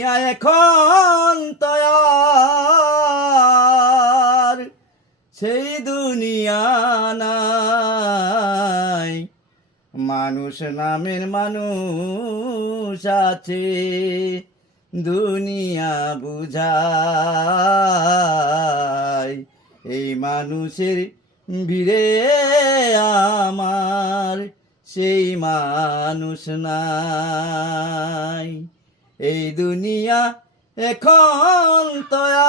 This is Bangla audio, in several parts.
এখন তয়ার। সেই দুনিয়া নাই। মানুষ নামের মানুষ আছে, দুনিয়া বুঝায় এই মানুষের ভিড়ে আমার, সেই মানুষ নাই। এই দুনিয়া এখন তয়ার,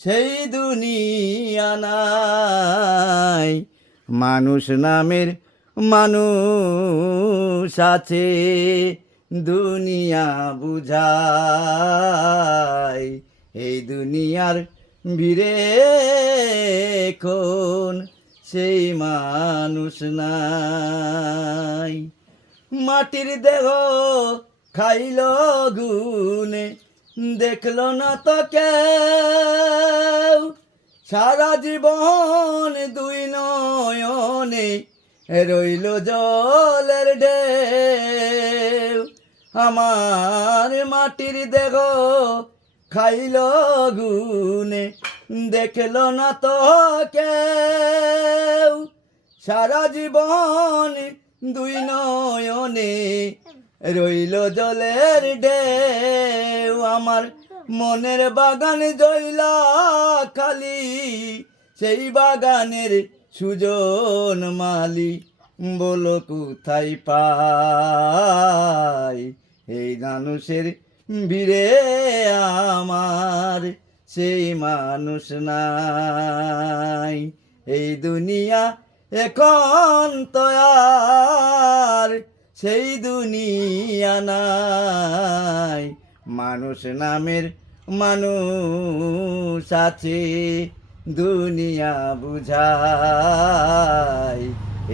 সেই দুনিয়া নাই। মানুষ নামের মানুষ আছে, দুনিয়া বুঝায় এই দুনিয়ার ভিড়ে এখন সেই মানুষ নাই। মাটির দেহ খাইল গুনে দেখল না তো কেউ। সারা জীবন দুই নয়নে রইল জলের ঢেউ। আমার মাটির দেহ খাইল গুনে দেখল না তো কেউ। সারা জীবন দুই নয়নে রইল জলের ঢেউ। আমার মনের বাগান জইলা খালি সেই বাগানের সুজন মালি। বলো কোথায় পাই এই মানুষের ভিড়ে আমার? সেই মানুষ নাই এই দুনিয়া এখন তয়ার, সেই দুনিয়া নাই। মানুষ নামের মানুষ আছে, দুনিয়া বুঝায়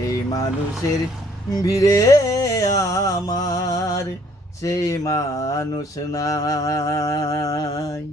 এই মানুষের ভিড়ে আমার, সেই মানুষ নাই।